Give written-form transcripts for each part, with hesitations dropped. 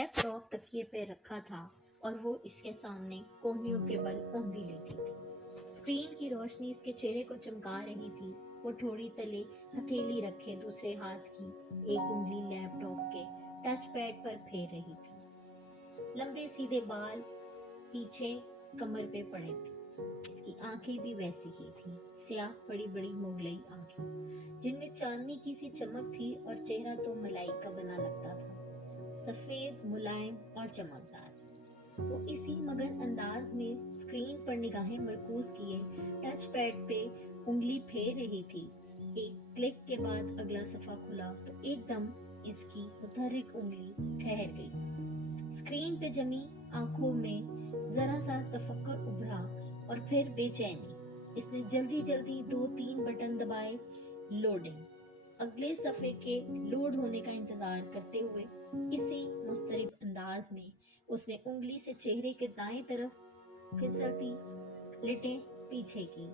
Left frock तकिए पे रखा था और वो इसके सामने कोहनियों के बल ऊंधी लेटी थी। स्क्रीन की रोशनी इसके चेहरे को चमका रही थी। वो ठोड़ी तले हथेली रखे दूसरे हाथ की एक उंगली लैपटॉप के टच पैड पर फेर रही थी। लंबे सीधे बाल पीछे कमर पे पड़े थे। इसकी आंखें भी वैसी ही थी, स्याह बड़ी बड़ी मुगलई आंखें जिनमें चांदनी की सी चमक थी और चेहरा तो मलाई का बना लगता था, सफेद मुलायम और चमकदार। वो इसी मगन अंदाज में स्क्रीन पर निगाहें मरकूज किए टच पैड पे उंगली फेर रही थी। एक क्लिक के बाद अगला सफा खुला तो एकदम इसकी मुतहर्रिक उंगली ठहर गई। स्क्रीन पे जमी आंखों में जरा सा तफक्कुर उभरा और फिर बेचैनी। इसने जल्दी जल्दी 2-3 बटन दबाए। लोडिंग। अगले सफे के लोड होने का इंतजार करते हुए इसी मुस्तरिब अंदाज में उसने उंगली से चेहरे के दाएं तरफ फिसलती लिटें पीछे की।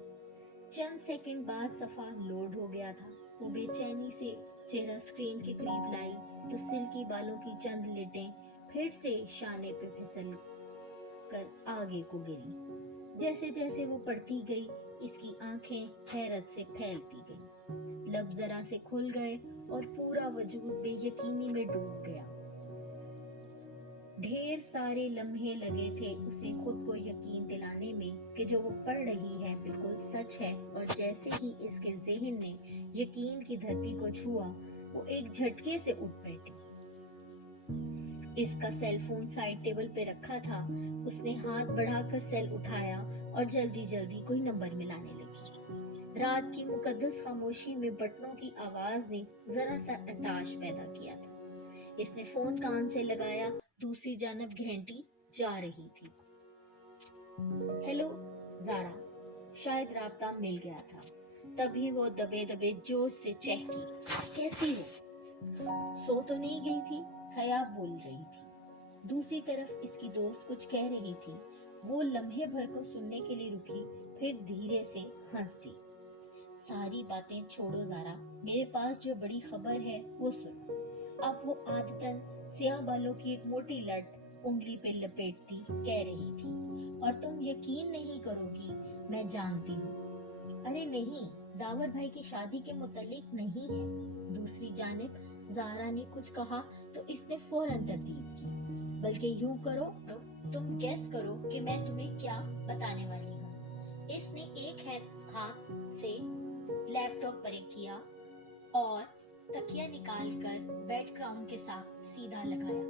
चंद सेकंड बाद सफा लोड हो गया था। वो बेचैनी से चेहरा स्क्रीन के करीब लाई तो सिल्की बालों की चंद लिटें फिर से शाने पे फिसल कर आगे को गिरी। जैसे जैसे वो पढ़ती गई इसकी आंखें हैरत से फैलती गई। लब जरा से खुल गए और पूरा वजूद बेयकीनी में डूब गया। ढेर सारे लम्हे लगे थे उसे खुद को यकीन दिलाने में कि जो वो पढ़ रही है बिल्कुल सच है, और जैसे ही इसके ज़हन ने यकीन की धरती को छुआ वो एक झटके से उठ बैठी। इसका सेल फोन साइड टेबल पे रखा था। उसने हाथ बढ़ाकर सेल उठाया और जल्दी जल्दी कोई नंबर मिलाने लगी। रात की मुकद्दस खामोशी में बटनों की आवाज ने जरा सा अरदाश पैदा किया था। इसने फोन कान से लगाया। दूसरी जानब घंटी जा रही थी। हेलो जारा। शायद राब्ता मिल गया था। तभी वो दबे दबे जोश से चहकी। कैसी हो? सो तो नहीं गई थी? हया बोल रही थी। दूसरी तरफ इसकी दोस्त कुछ कह रही थी। वो लम्हे भर को सुनने के लिए रुकी, फिर धीरे से हंस दी। सारी बातें छोड़ो जारा, मेरे पास जो बड़ी खबर है वो सुनो। अब वो आदतन स्याह बालों की एक मोटी लट उंगली पे लपेटती कह रही थी, और तुम यकीन नहीं करोगी, मैं जानती हूँ। अरे नहीं, दावर भाई की शादी के मुतालिक नहीं है। दूसरी जानिब जारा ने कुछ कहा तो इसने फौरन तरदीद की। बल्कि यूं करो, तुम गेस करो कि मैं तुम्हें क्या बताने वाली हूँ। इसने एक हाथ से लैपटॉप पर किया और तकिया निकालकर बेड क्राउन के साथ सीधा लगाया।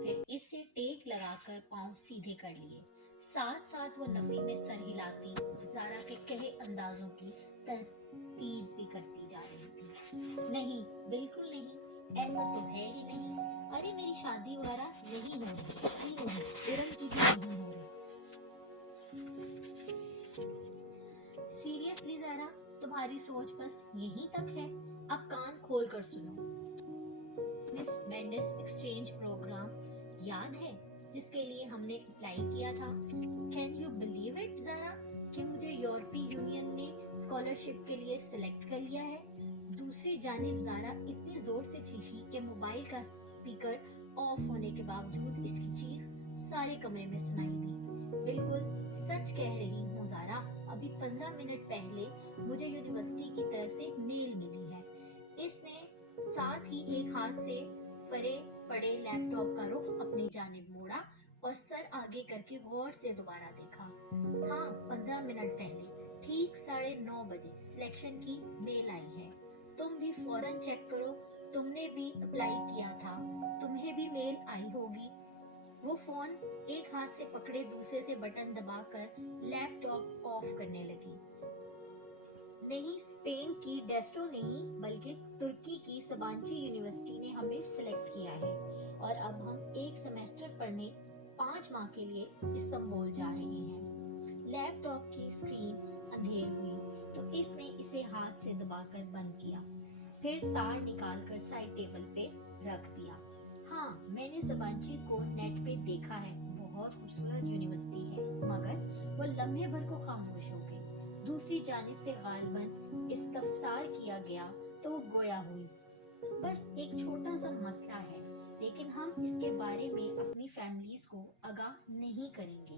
फिर इससे टेक लगाकर पांव सीधे कर लिए। साथ साथ वो नफी में सर हिलाती जारा के कहे अंदाजों की तरतीब भी करती जा रही थी। नहीं, बिल्कुल नहीं, ऐसा तो है ही नहीं। अरे मेरी शादी वगैरह नहीं हो रही, जी नहीं, इरम की भी नहीं हो रही। सीरियसली जारा, तुम्हारी सोच बस यहीं तक है? अब कान खोल कर सुनो। मिस मेंडिस एक्सचेंज प्रोग्राम याद है जिसके लिए हमने अप्लाई किया था? कैन यू बिलीव इट जरा कि मुझे यूरोपीय यूनियन ने स्कॉलरशिप के लिए सिलेक्ट कर लिया है। दूसरी जानिब जारा इतनी जोर से चीखी कि मोबाइल का स्पीकर ऑफ होने के बावजूद इसकी चीख सारे कमरे में सुनाई दी। बिल्कुल सच कह रही हूँ जारा, अभी 15 मिनट पहले मुझे यूनिवर्सिटी की तरफ से मेल मिली है। इसने साथ ही एक हाथ से परे पड़े लैपटॉप का रुख अपनी जानिब मोड़ा और सर आगे करके गौर से दोबारा देखा। हाँ, 15 मिनट पहले ठीक 9:30 बजे सिलेक्शन की मेल आई है। तुम भी फौरन चेक करो, तुमने भी अप्लाई किया था, तुम्हें भी मेल आई होगी। वो फोन एक हाथ से पकड़े दूसरे से बटन दबाकर लैपटॉप ऑफ करने लगी। नहीं, स्पेन की डेस्ट्रो नहीं बल्कि तुर्की की सबांची यूनिवर्सिटी ने हमें सिलेक्ट किया है और अब हम एक सेमेस्टर पढ़ने 5 माह के लिए इस्तांबुल जा रहे हैं। लैपटॉप की स्क्रीन अंधेर हुई तो इसने इसे हाथ से दबाकर बंद किया, फिर तार निकालकर साइड टेबल पे रख दिया। हाँ, मैंने सबांची को नेट पे देखा है, बहुत खूबसूरत यूनिवर्सिटी है, मगर वो लम्हे भर को खामोश हो गई। दूसरी जानिब से गालिबन इस्तफसार किया गया तो वो गोया हुई। बस एक छोटा सा मसला है, لیکن ہم اس کے بارے میں اپنی فیملیز کو آگاہ نہیں کریں گے۔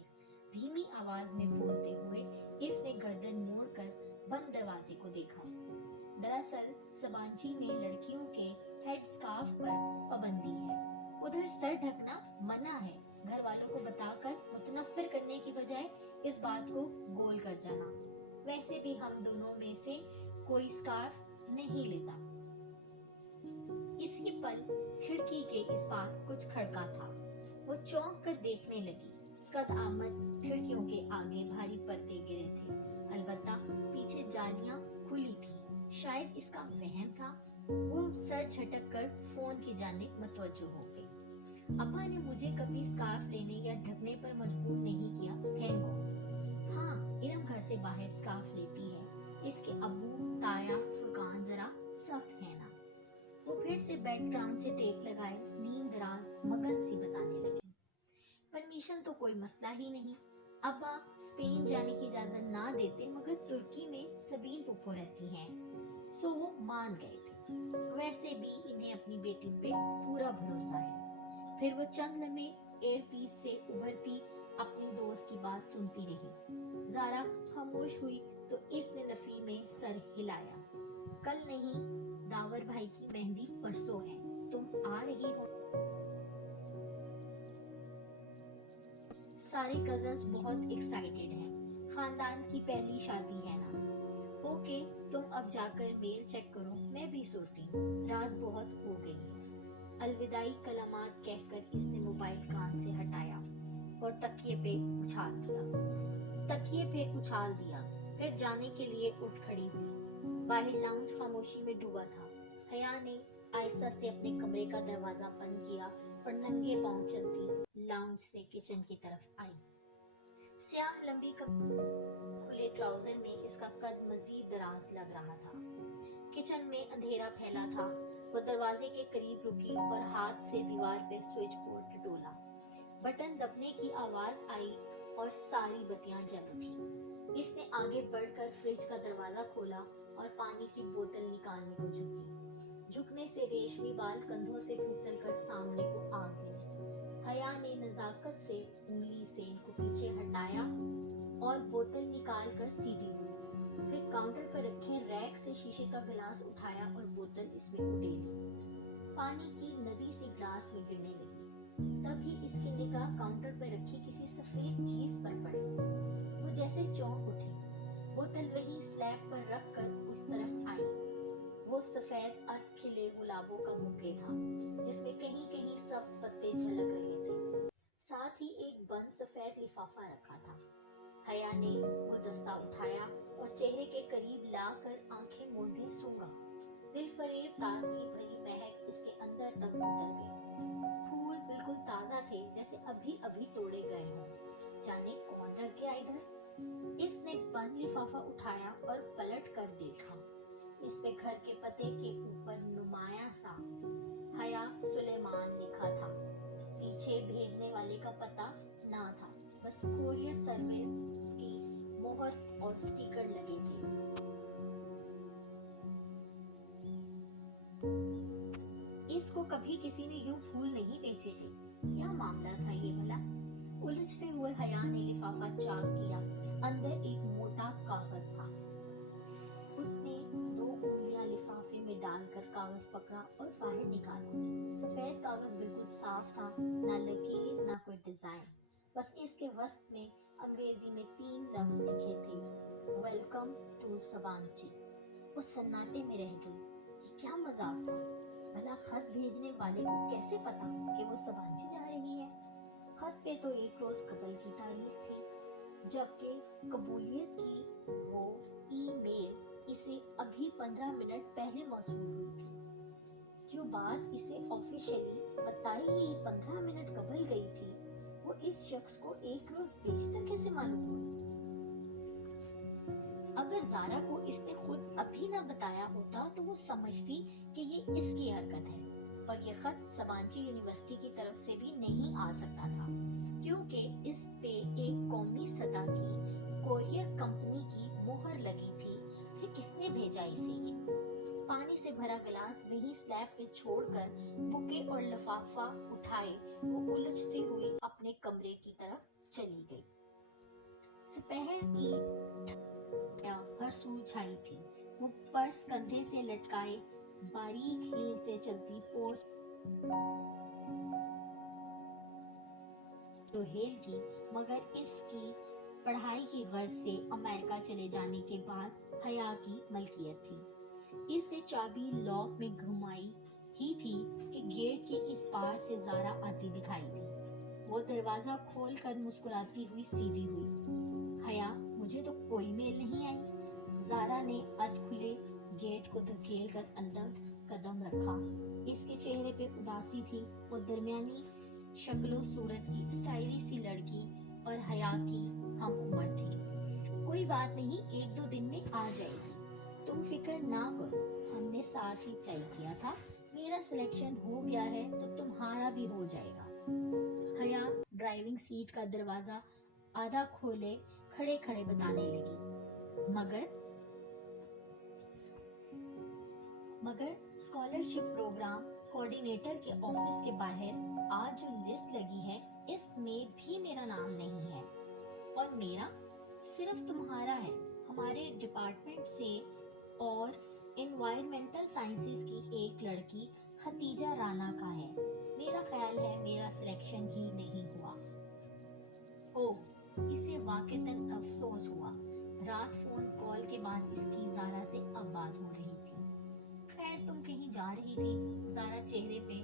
دھیمی آواز میں بولتے ہوئے اس نے گردن موڑ کر بند دروازے کو دیکھا۔ دراصل سبانچی میں لڑکیوں کے ہیڈ سکارف پر پابندی ہے، ادھر سر ڈھکنا منع ہے۔ گھر والوں کو بتا کر متنفر کرنے کی بجائے اس بات کو گول کر جانا۔ ویسے بھی ہم دونوں میں سے کوئی سکارف نہیں لیتا۔ اسی پل کھڑکی کے اس پار کچھ کھڑکا تھا۔ وہ چونک کر دیکھنے لگی۔ قد آمد کھڑکیوں کے آگے بھاری پردے گرے تھے، البتہ پیچھے جالیاں کھلی تھی۔ شاید اس کا وہم تھا۔ وہ سر جھٹک کر فون کی جانب متوجہ ہو گئی۔ ابا نے مجھے کبھی سکارف لینے یا ڈھکنے پر مجبور نہیں کیا، تھینک گاڈ۔ ہاں، ارم گھر سے باہر سکارف لیتی ہے، اس کے ابو تایا فرقان ذرا سخت ہے نا۔ وہ پھر سے بیک گراؤنڈ سے ٹیک لگائے نیند دراز مگن سی بتانے لگے۔ پرمیشن تو کوئی مسئلہ ہی نہیں، ابا اسپین جانے کی اجازت نہ دیتے، مگر ترکی میں سبین پھپھو رہتی ہیں، سو وہ مان گئے تھے۔ ویسے بھی انہیں اپنی بیٹی پہ پورا بھروسہ ہے۔ پھر وہ چند لمحے ایئر پیس سے ابھرتی اپنی دوست کی بات سنتی رہی۔ زارا خاموش ہوئی تو اس نے نفی میں سر ہلایا۔ کل نہیں، داور بھائی کی مہندی پرسوں ہے، تم آ رہی ہو؟ سارے کزنز بہت ایکسائٹیڈ ہیں، خاندان کی پہلی شادی ہے نا۔ اوکے، تم اب جا کر میل چیک کرو، میں بھی سوتی ہوں، رات بہت ہو گئی ہے۔ الوداعی کلمات کہہ کر اس نے موبائل کان سے ہٹایا اور تکیے پہ اچھال دیا، پھر جانے کے لیے اٹھ کھڑی ہوئی۔ باہر لاؤنج خاموشی میں ڈوبا تھا۔ حیا نے آہستہ سے اپنے کمرے کا دروازہ بند کیا اور ننگے پاؤں چلتی لاؤنج سے کچن کی طرف آئی۔ سیاہ لمبی کھلے ٹراؤزر میں اس کا قد مزید دراز لگ رہا تھا۔ کچن میں اندھیرا پھیلا تھا۔ وہ دروازے کے قریب رکی اور ہاتھ سے دیوار پہ سوئچ بورڈ ڈولا۔ بٹن دبنے کی آواز آئی اور ساری بتیاں جل اٹھی۔ اس نے آگے بڑھ کر فریج کا دروازہ کھولا اور پانی کی بوتل نکالنے کو جھکی۔ جھکنے سے ریشمی بال کندھوں سے پھسل کر سامنے کو آ گئے۔ حیا نے نزاکت سے انگلی سے ان کو پیچھے ہٹایا اور بوتل نکال کر سیدھی ہوئی۔ پھر کاؤنٹر پر رکھے ریک سے شیشے کا گلاس اٹھایا اور بوتل اس میں اٹیلی۔ پانی کی ندی سی گلاس میں گرنے لگی۔ تبھی اس کی نگاہ کاؤنٹر پر رکھی کسی سفید چیز پر پڑی۔ وہ جیسے چونک اٹھی، بوتل وہیں سلیب پر رکھ کر اس طرف آئی۔ وہ سفید ارک کھلے گلابوں کا بوکے تھا، جس میں کہیں کہیں سبز پتے جھلک رہے تھے۔ ساتھ ہی ایک بند سفید لفافہ رکھا تھا۔ حیا نے گلدستہ اٹھایا اور چہرے کے قریب لا کر آنکھیں موندے سونگھا۔ دل فریب تازگی بھری مہک اس کے اندر تک اتر گئی۔ پھول بالکل تازہ تھے، جیسے ابھی ابھی توڑے گئے ہوں۔ جانے کون رکھ گیا ادھر؟ اس نے بند لفافہ اٹھایا اور پلٹ کر دیکھا۔ اس پہ گھر کے پتے کے اوپر نمایاں سا حیا سلیمان لکھا تھا۔ پیچھے بھیجنے والے کا پتہ نہ تھا، بس کوریئر سروس کی مہر اور سٹیکر لگے تھے۔ اس کو کبھی کسی نے یوں پھول نہیں بیچے تھے، کیا معاملہ تھا یہ بھلا؟ الجھتے ہوئے حیا نے لفافہ چاک کیا، اندر ایک موٹا کاغذ تھا۔ اس نے 2 انگلیاں لفافے میں ڈال کر کاغذ پکڑا اور باہر نکالا۔ سفید کاغذ بالکل صاف تھا، نہ لکیر نہ کوئی ڈیزائن، بس اس کے وسط میں انگریزی میں 3 لفظ لکھے تھے، ویلکم ٹو سبانچی۔ وہ سناٹے میں رہ گئی۔ یہ کیا مذاق تھا؟ بھلا خط بھیجنے والے کو کیسے پتا کہ وہ سبانچی جا رہی ہے؟ خط پہ تو 1 روز قبل کی تاریخ تھی، جبکہ قبولیت کی وہ ای میل اسے ابھی 15 منٹ پہلے موصول ہوئی تھی۔ جو بات اسے آفیشلی بتائی ہی 15 منٹ قبل گئی تھی، وہ اس شخص کو 1 روز بیشتر کیسے معلوم ہوئی؟ اگر زارا کو اس نے خود ابھی نہ بتایا ہوتا تو وہ سمجھتی کہ یہ اس کی حرکت ہے، اور یہ خط سبانچی یونیورسٹی کی طرف سے بھی نہیں آ سکتا تھا، کیونکہ اس پہ ایک قومی سطح کی کوریئر کمپنی کی مہر لگی تھی۔ پھر کس نے بھیجا اسے یہ؟ पानी से भरा गिलास वहीं स्लैब पे छोड़कर बुके और लिफाफा उठाए वो उलझती हुई अपने कमरे की तरफ चली गई। दोपहर की हर सू छाई थी। वो पर्स कंधे से लटकाए बारीक हील से चलती पोर्स हेल की, मगर इसकी पढ़ाई की गर्ज से अमेरिका चले जाने के बाद हया की मलकियत थी। इससे चाबी लॉक में घुमाई ही थी कि गेट के इस पार से ज़ारा आती दिखाई दी। वो दरवाजा खोलकर मुस्कुराती हुई सीधी हुई। हया, मुझे तो कोई मेल नहीं आई। ज़ारा ने अध खुले गेट को धकेल कर अंदर कदम रखा। इसके चेहरे पे उदासी थी। वो दरमियानी शक्लो सूरत की स्टाइलिश सी लड़की और हया की हम उम्र थी। कोई बात नहीं, 1-2 दिन में आ जाएगी, तुम फिक्र ना करो, हमने साथ ही तय किया था। मेरा सिलेक्शन हो गया है तो तुम्हारा भी हो जाएगा। हया ड्राइविंग सीट का दरवाजा आधा खोले खड़े खड़े बताने लगी, मगर स्कॉलरशिप प्रोग्राम कोऑर्डिनेटर के ऑफिस के बाहर आज जो लिस्ट लगी है इसमें भी मेरा नाम नहीं है, और मेरा सिर्फ तुम्हारा है। हमारे डिपार्टमेंट से और एनवायरमेंटल साइंसेस की एक लड़की खतीजा राना का है। मेरा ख्याल है मेरा सिलेक्शन ही नहीं हुआ। ओह, इसे वाकईतन अफसोस हुआ। रात फोन कॉल के बाद इसकी ज़ारा से अब बात हो रही थी। खैर, तुम कहीं जा रही थी? ज़ारा चेहरे पे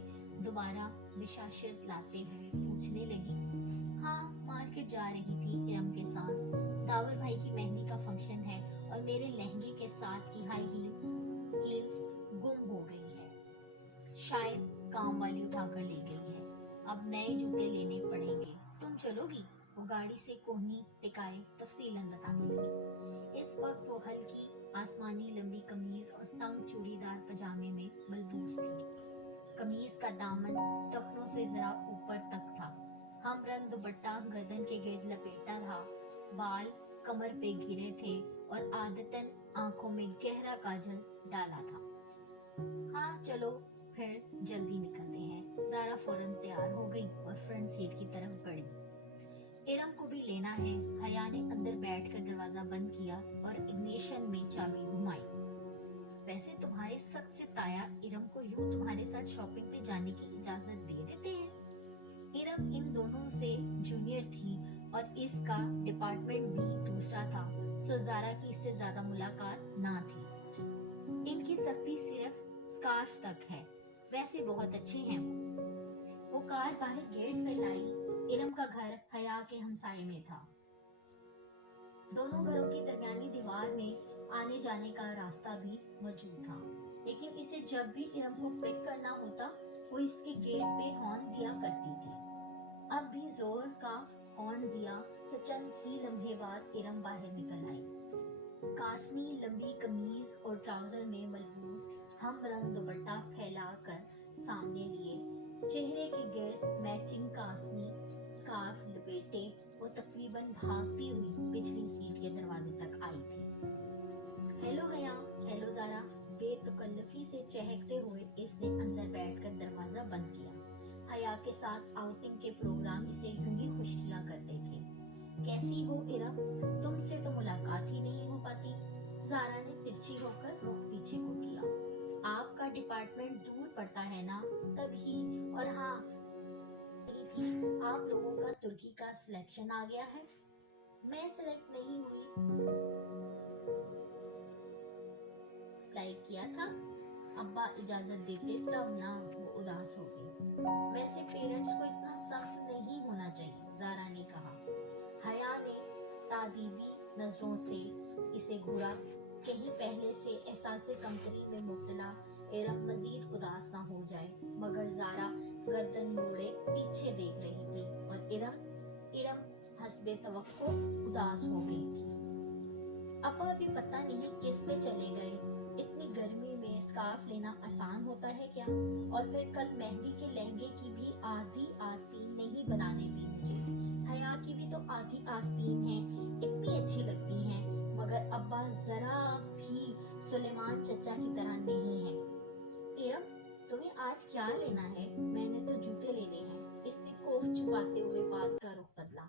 दोबारा विशाशत लाते हुए पूछने लगी। हाँ, मार्केट जा रही थी इरम के साथ। दावर भाई की मेहंदी का फंक्शन है और मेरे लहंगे के साथ की हाई हील्स गुम हो गई है। शायद काम वाली उठाकर ले गई है। अब नए जूते लेने पड़ेंगे। तुम चलोगी? वो गाड़ी से कोहनी टिकाए तफसीलन बताने लगी। इस वक्त वो हल्की आसमानी लंबी कमीज और तंग चूड़ीदार पजामे में मलबूस थी। कमीज का दामन टखनों से जरा ऊपर तक था। हमरंग दुपट्टा गर्दन के गिर्द लपेटा था। बाल कमर पे गिरे थे और आदतन आंखों में गहरा काजल डाला था। हाँ चलो, फिर जल्दी निकलते हैं। ज़ारा फौरन तैयार हो गई और फ्रंट सीट की तरफ बढ़ी। इरम को भी लेना है। हया ने अंदर बैठकर दरवाजा बंद किया और इग्निशन में चाबी घुमाई। वैसे तुम्हारे सख्त से ताया इरम को यूं तुम्हारे साथ शॉपिंग पे जाने की इजाजत दे देते हैं? इरम इन दोनों से जूनियर थी और इसका डिपार्टमेंट भी दूसरा था, सो ज़ारा की इससे ज्यादा मुलाकात ना थी। इनकी सख्ती सिर्फ स्कार्फ तक है। वैसे बहुत अच्छे हैं वो कार बाहर गेट पे लाई। इरम का घर हया के हमसाये में था। दोनों घरों की दरमियानी दीवार में आने जाने का रास्ता भी मौजूद था, लेकिन इसे जब भी इरम को पिक करना होता वो इसके गेट पे हॉर्न दिया करती थी। अब भी जोर का हॉर्न दिया तो चंद ही लम्हे बाद इरम बाहर निकल आई। कासनी लंबी कमीज और ट्राउजर में मलबूस हम रंग दुपट्टा फैलाकर सामने लिए, चेहरे के गिर्द मैचिंग कासनी स्कार्फ लपेटे वो तकरीबन भागती हुई पिछली सीट के दरवाजे तक आई थी। हेलो हया, हेलो ज़ारा, बेतकल्लफी से चहकते हुए इसने अंदर बैठकर दरवाजा बंद किया। हया के साथ आउटिंग के प्रोग्राम इसे यूं ही खुश किया करते थे। कैसी हो इरम, तुमसे तो मुलाकात ही नहीं हो पाती। ज़ारा ने तिरछी होकर रुख पीछे को किया। आपका डिपार्टमेंट दूर पड़ता है ना, तभी। और हाँ, आप लोगों का तुर्की का सिलेक्शन आ गया है। मैं सिलेक्ट नहीं हुई, लाइक किया था, अब्बा इजाजत देते तब ना। वो उदास हो गई। वैसे पेरेंट्स को इतना सख्त नहीं होना चाहिए, ज़ारा ने कहा। हया ने तादीबी नजरों से इसे घूरा, कहीं पहले से एहसास कमतरी में मुब्तला इरम मजीद उदास ना हो जाए। मगर ज़ारा गर्दन मोड़े पीछे देख रही थी और इरम हस्बे तवक्को उदास हो गई थी। अब्बा भी पता नहीं किस पे चले गए। इतनी गर्मी में स्कार्फ लेना आसान होता है क्या? और फिर कल मेहंदी के लहंगे की भी आधी आस्तीन नहीं बनाने दी मुझे। हया की भी तो आधी आस्तीन है, इतनी अच्छी लगती हैं, मगर अब्बा जरा भी सुलेमान चचा की तरह नहीं है। आज क्या लेना है? मैंने तो जूते लेने हैं। इसने कोफ छुपाते हुए बात का रुख बदला।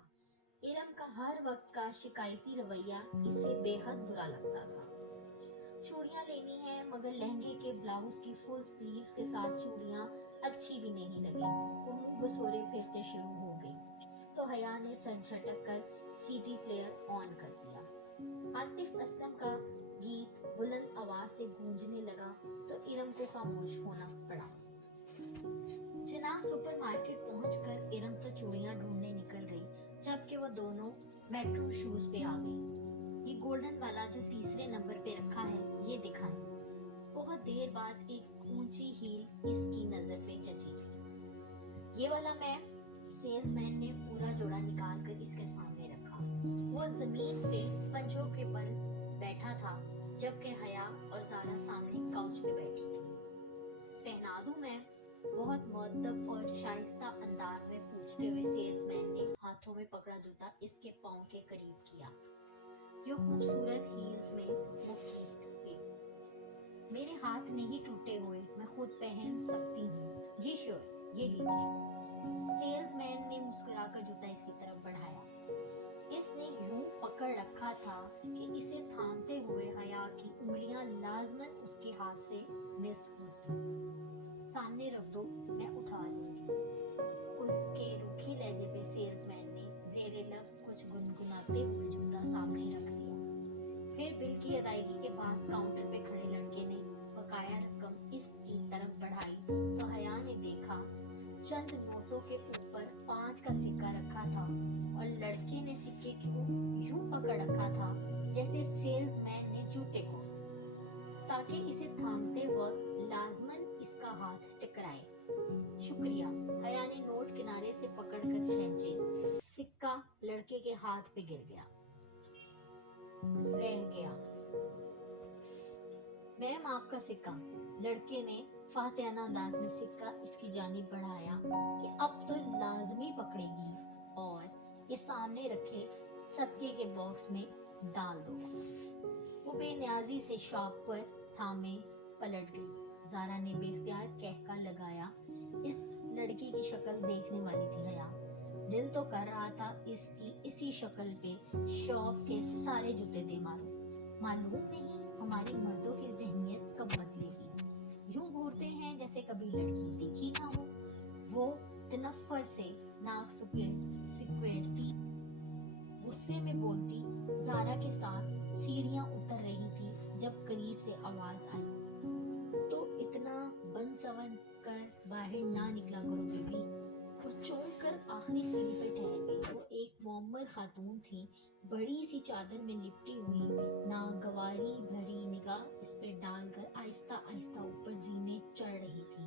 इरम का हर वक्त का शिकायती रवैया इसे बेहद बुरा लगता था। चूड़ियां लेनी है, मगर लहंगे के ब्लाउज की फुल स्लीव्स के साथ चूड़ियां अच्छी भी नहीं लगी। वो मुंह बसोरे फिर से शुरू हो गई तो हया ने सर झटक कर सीडी प्लेयर ऑन कर दिया। आतिफ असलम का गीत बुलंद आवाज से गूंजने लगा तो इरम को खामोश होना पड़ा। जिनाह सुपरमार्केट पहुंचकर इरम तो चूड़ियां ढूंढने निकल गई, जबकि वो दोनों मेट्रो शूज पे आ गई। ये गोल्डन वाला जो तीसरे नंबर पे रखा है, ये दिखाएं। बहुत देर बाद एक ऊंची हील इसकी नजर पे जची। ये वाला मैम। सेल्समैन ने पूरा जोड़ा निकाल कर इसके सामने रखा। वो जमीन पे पंजों के बल बैठा था, जबकि हया और ज़ारा सामने काउच पे बैठी थी। पहना दूं मैम? बहुत मुअद्दब और शाइस्ता अंदाज में पूछते हुए सेल्समैन ने हाथों में पकड़ा जूता इसके पांव के करीब किया, जो खूबसूरत हील्स में वो थे। मेरे हाथ नहीं टूटे हुए, मैं खुद पहन सकती हूँ। जी श्योर, ये लीजिए। सेल्समैन ने मुस्कुराकर जूता इसकी तरफ बढ़ाया। इसने यूं पकड़ रखा था कि इसे थामते हुए हया की उंगलियां लाजमन उसके हाथ से मिस होती। सामने रख दो, मैं उठा लूंगी। उसके रूखे लहजे पे सेल्समैन ने जेरे लब कुछ गुनगुनाते हुए जूता सामने रख दिया। फिर बिल की अदायगी के बाद काउंटर पे खड़े लड़के ने बकाया रकम इसकी तरफ बढ़ाई तो हया ने देखा चंद नोटों के ऊपर 5 का सिक्का रखा था और लड़के ने सिक्के को यूं पकड़ रखा था जैसे सेल्समैन ने जूते को, ताकि इसे थामते वक्त लाजमन इसका हाथ टकराए। शुक्रिया। हया ने नोट किनारे से पकड़कर खींचे। सिक्का लड़के के हाथ पे गिर गया, रह गया। मैम, आपका सिक्का। लड़के ने फातिहाना अंदाज में सिक्का इसकी जानिब बढ़ाया कि अब तो लाजमी पकड़ेगी और ये सामने रखे सदके के बॉक्स में डाल दो। वो बेनियाजी से शॉप पर थामे पलट गई। ज़ारा ने बेख्तियार कहका लगाया। इस लड़की की शक्ल देखने वाली थी हया। दिल तो कर रहा था इसकी इसी शक्ल पे शॉप के सारे जूते दे मारूं। मालूम नहीं हमारी मर्दों की ज़हनियत कब बदलेगी। यूं घूरते हैं जैसे कभी लड़की देखी ना हो। वो तनफ्फर से नाक सिकुड़ती गुस्से में बोलती ज़ारा के साथ सीढ़ियां उतर रही थी जब करीब से आवाज आई, तो इतना बन सवन कर बाहर ना निकला करो बेबी। वो चौंक कर आखिरी सीढ़ी पर ठहर गई। वो एक मोहम्मद खातून थी, बड़ी सी चादर में लिपटी हुई, नागवारी भरी निगाह इस पे डालकर आहिस्ता आहिस्ता ऊपर जीने चढ़ रही थी।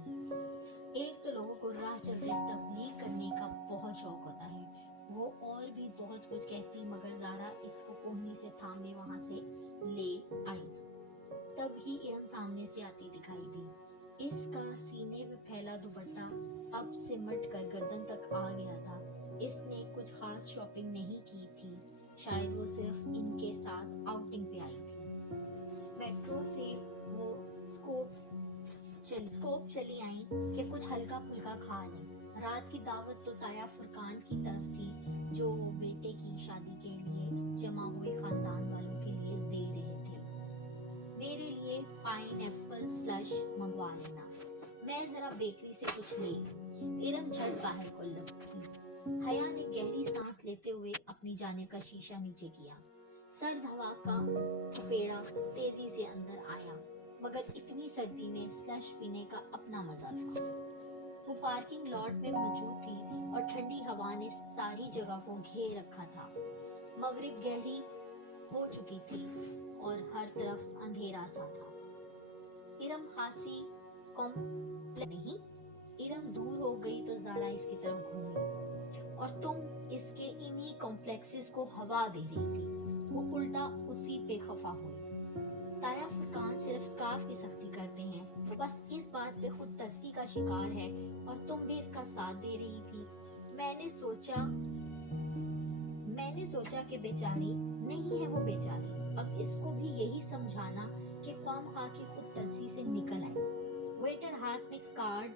एक तो लोगों को राह चलते तबलीग करने का बहुत शौक होता है। वो और भी बहुत कुछ कहती, मगर ज़ारा इसको कोहनी से थामे वहां से ले आई। तब ही इरम सामने से आती दिखाई दी। इसका सीने में फैला दुपट्टा अब सिमट कर गर्दन तक आ गया था। इसने कुछ खास शॉपिंग नहीं की थी, शायद वो सिर्फ इनके साथ आउटिंग पे आई थी। मेट्रो से वो स्कोप चली आई कि कुछ हल्का फुल्का खा लें। रात की दावत तो ताया फुरकान की तरफ थी, जो बेटे की शादी के लिए जमा हुए खानदान वालों के लिए दे रहे थे। मेरे लिए पाइनएप्पल स्लश मंगवा लेना, मैं जरा बेकरी से कुछ ले लूं। इरम झट बाहर को लपकी। हया ने गहरी सांस लेते हुए अपनी जानिब का शीशा नीचे किया। सर्द हवा का थपेड़ा तेजी से अंदर आया, मगर इतनी सर्दी में स्लश पीने का अपना मजा था। वो पार्किंग लॉट में मौजूद थी और ठंडी हवा ने सारी जगह को घेर रखा था। मगरिब गहरी हो चुकी थी और हर तरफ अंधेरा सा था। इरम खासी नहीं। इरम दूर हो गई तो ज़ारा इसकी तरफ घूमी। और तुम इसके इन्हीं कॉम्प्लेक्सेस को हवा दे रही थी। वो उल्टा उसी पे खफा हुई। ताया फुरकान सिर्फ स्कार्फ की सख्ती करते हैं, वो बस इस बात पे खुद तरसी का शिकार है और तुम भी इसका साथ दे रही थी। मैंने सोचा कि बेचारी नहीं है वो बेचारी, अब इसको भी यही समझाना कि ख्वामखा की खुद तरसी से निकल आई। वेटर हाथ में कार्ड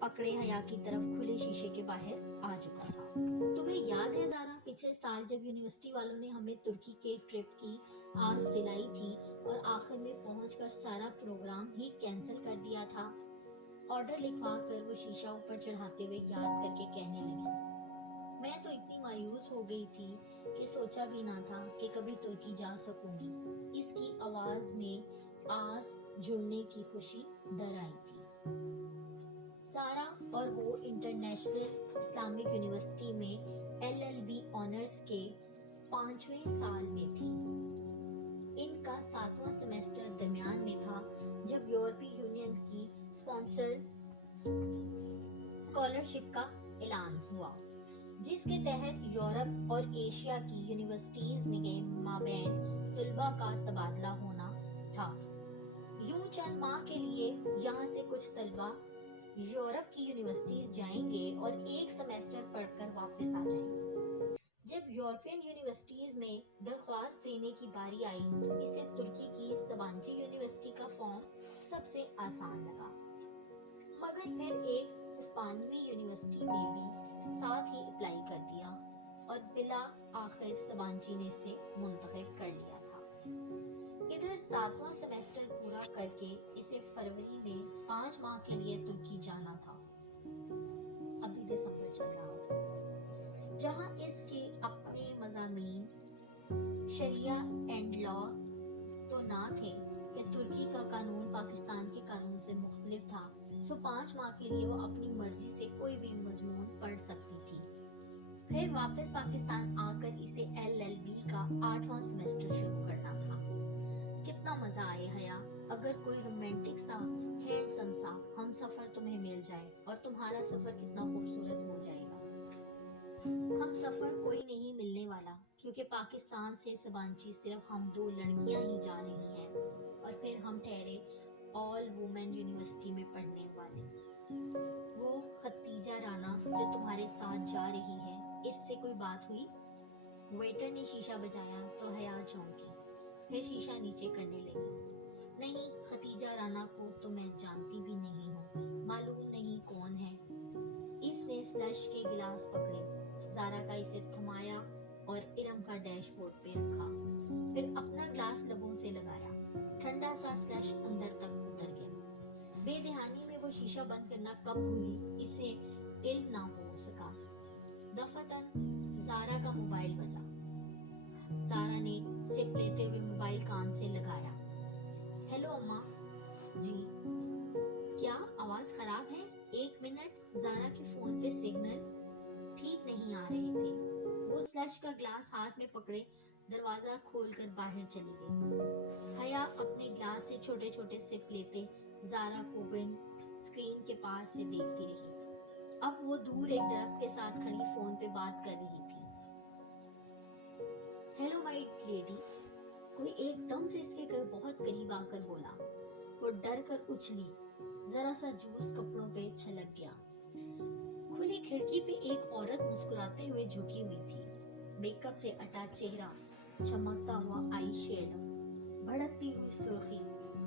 पकड़े हया की तरफ खुले शीशे के बाहर आ चुका था। तुम्हें याद है ज़ारा, पिछले साल जब यूनिवर्सिटी वालों ने हमें तुर्की के ट्रिप की आस दिलाई थी और आखिर में पहुंचकर सारा प्रोग्राम ही कैंसिल कर दिया था। ऑर्डर लिखवा कर वो शीशा ऊपर चढ़ाते हुए याद करके कहने लगी। मैं तो इतनी मायूस हो गई थी कि सोचा भी ना था कि कभी तुर्की जा सकूंगी। इसकी आवाज में आस जुड़ने की खुशी डर आई थी। सारा और वो इंटरनेशनल इस्लामिक यूनिवर्सिटी में LLB ऑनर्स के 5वें साल में थी। इनका 7वां सेमेस्टर दरमियान में था जब यूरोपीय यूनियन की स्पॉन्सर्ड स्कॉलरशिप का ऐलान हुआ, जिसके तहत यूरोप और एशिया की यूनिवर्सिटीज के माबैन तुलबा का तबादला होना था। यूं चंद माह के लिए यहाँ से कुछ तलबा यूरोप की यूनिवर्सिटीज जाएंगे और एक सेमेस्टर पढ़कर वापस आ जाएंगे। जब यूरोपियन यूनिवर्सिटीज में दरख्वास्त देने की बारी आई तो इसे तुर्की की सबांची यूनिवर्सिटी का फॉर्म सबसे आसान लगा, मगर फिर एक हिस्पानियाई यूनिवर्सिटी में भी साथ ही अप्लाई कर दिया और बिला आखिर सबांची ने इसे मुंतखब कर लिया था। इधर 7वां सेमेस्टर पूरा करके इसे फरवरी में 5 माह के लिए तुर्की जाना था। अभी दिसंबर चल रहा था, जहां इसके अपने मज़ामीन शरिया एंड लॉ तो ना थे कि तुर्की का कानून पाकिस्तान के कानून से मुख्तलिफ था, सो 5 माह के लिए वो अपनी मर्जी से कोई भी मजमून पढ़ सकती थी। फिर वापस पाकिस्तान आकर इसे LLB का 8वां सेमेस्टर शुरू करना था। कितना मजा आए हया अगर कोई रोमांटिक सा हैंडसम सा हम सफर तुम्हें मिल जाए और तुम्हारा सफर कितना खूबसूरत हो जाएगा। हम सफर कोई नहीं मिलने वाला, क्योंकि पाकिस्तान से सबांची सिर्फ हम 2 लड़कियां ही जा रही हैं और फिर हम ठहरे ऑल वुमेन यूनिवर्सिटी में पढ़ने वाले। वो खतीजा राना जो तुम्हारे साथ जा रही है, इससे कोई बात हुई? वेटर ने शीशा बजाया तो हया चौंकी, फिर शीशा नीचे करने लगी। नहीं, खतीजा राना को तो मैं जानती भी नहीं हूँ, मालूम नहीं कौन है। इसने स्लश के गिलास पकड़े, ज़ारा का इसे थमाया और इरम का डैशबोर्ड पे रखा, फिर अपना ग्लास लबों से लगाया। ठंडा सा स्लश अंदर तक उतर गया। बेध्यानी में वो शीशा बंद करना कब भूली इसे इल्म ना हो सका। दफतन ज़ारा का मोबाइल बजा। ज़ारा ने सिप लेते हुए मोबाइल कान से लगाया। हेलो अम्मा जी। क्या आवाज खराब है? 1 मिनट। ज़ारा के फोन पे सिग्नल ठीक नहीं आ रहे थे। वो स्लश का ग्लास हाथ में पकड़े दरवाजा खोलकर बाहर चली गई। हया अपने ग्लास से छोटे छोटे सिप लेते ज़ारा को विंड स्क्रीन के पार से देखती रही। अब वो दूर एक दरख्त के साथ खड़ी फोन पे बात कर रही थी। हेलो माय लेडी, कोई एकदम से इसके बहुत करीब आकर बोला। वो डर कर उछली, जरा सा जूस कपड़ों पे छलक गया। खुली खिड़की पे एक औरत मुस्कुराते हुए झुकी हुई थी। मेकअप से अटा चेहरा, चमकता हुआ आई शेडो, भड़कती हुई सुर्खी,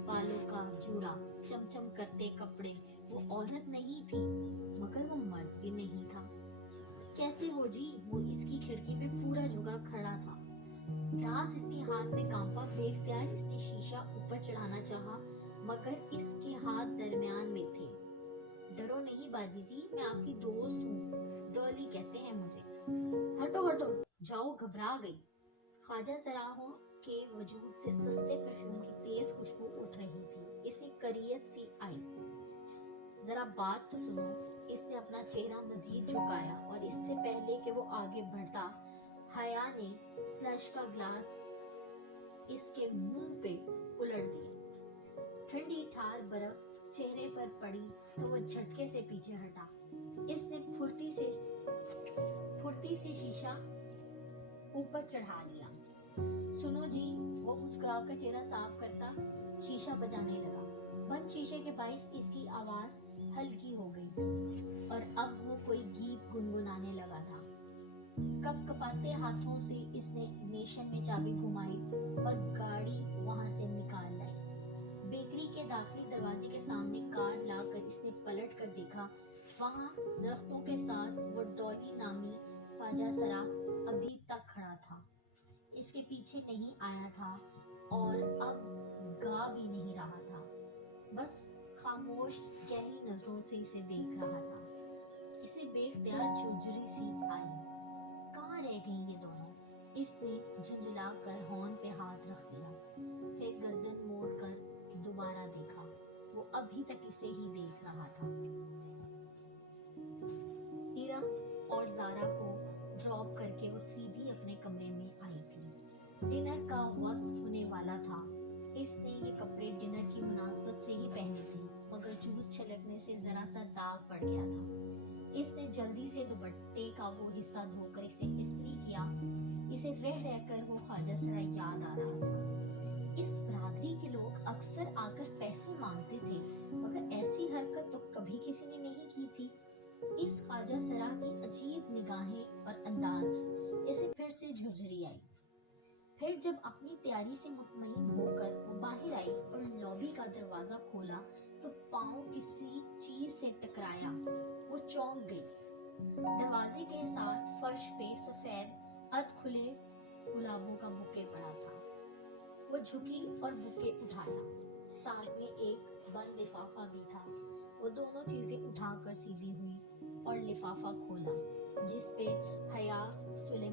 बालों का जूड़ा, चमचम करते कपड़े। वो औरत नहीं थी, मगर वो मर्द भी नहीं था। कैसे हो जी? वो इसकी खिड़की पे पूरा झुका खड़ा था। ग्लास इसके हाथ में कांपा। बेख्तियार इसने शीशा ऊपर चढ़ाना चाहा, मगर इसके हाथ दरमियान में थे। डरो नहीं बाजी जी, मैं आपकी दोस्त हूँ, डॉली कहते हैं मुझे। हटो हटो, जाओ, घबरा गई। ख्वाजा सराहों के वजूद से सस्ते परफ्यूम की तेज खुशबू उठ रही थी। इसे करियत सी आई। जरा बात तो सुनो। इसने अपना चेहरा मजीद झुकाया और इससे पहले कि वो आगे बढ़ता, हया ने स्लश का ग्लास इसके मुंह पे उलट दिया। ठंडी ठार बर्फ चेहरे पर पड़ी तो वह झटके से पीछे हटा। इसने फुर्ती से शीशा ऊपर चढ़ा लिया। सुनो जी, वो मुस्कुराकर चेहरा साफ करता शीशा बजाने लगा। बंद शीशे के बाइस इसकी आवाज हल्की हो गई थी और अब वो कोई गीत गुनगुनाने लगा था। कपकपाते हाथों से इसने इग्निशन में चाबी घुमाई और गाड़ी वहां से निकाल लाई। بیکری کے داخلی دروازے کے سامنے کار لا کر اس نے پلٹ کر دیکھا، وہاں درختوں کے ساتھ وہ ڈولی نامی خواجہ سرا ابھی تک کھڑا تھا، اس کے پیچھے نہیں آیا تھا اور اب گا بھی نہیں رہا تھا، بس خاموش گہری نظروں سے اسے دیکھ رہا تھا۔ اسے بے اختیار جھرجھری سی آئی، کہاں رہ گئیں یہ دونوں؟ اس نے جھنجھلا کر ہارن پہ ہاتھ رکھ دیا، پھر گردن موڑ کر دوبارہ دیکھا، وہ ابھی تک اسے ہی دیکھ رہا تھا۔ ارم اور زارا کو ڈراپ کر کے وہ سیدھی اپنے کمرے میں آئی تھی۔ ڈنر کا وقت ہونے والا تھا۔ اس نے یہ کپڑے ڈنر کی مناسبت سے ہی پہنے تھے، مگر جوس چھلکنے سے ذرا سا داغ پڑ گیا تھا۔ اس نے جلدی سے دوپٹے کا وہ حصہ دھو کر اسے استری کیا۔ اسے رہ رہ کر وہ خواجہ سرا یاد آ رہا تھا۔ اس برادری کے لوگ اکثر آ کر پیسے مانگتے تھے، مگر ایسی حرکت تو کبھی کسی نے نہیں کی تھی۔ اس خواجہ سرا کی عجیب نگاہیں اور انداز، اسے پھر سے جھرجھری آئی۔ پھر جب اپنی تیاری سے مطمئن ہو کر وہ باہر آئی اور لابی کا دروازہ کھولا تو پاؤں کسی چیز سے ٹکرایا، وہ چونک گئی۔ دروازے کے ساتھ فرش پہ سفید ادھ کھلے گلابوں کا بوکے پڑا تھا۔ وہ جھکی اور بوکے اٹھایا، ساتھ میں ایک بند لفافہ بھی تھا۔ وہ دونوں چیزیں اٹھا کر سیدھی ہوئی اور لفافہ کھولا، جس پہ حیا سلیمان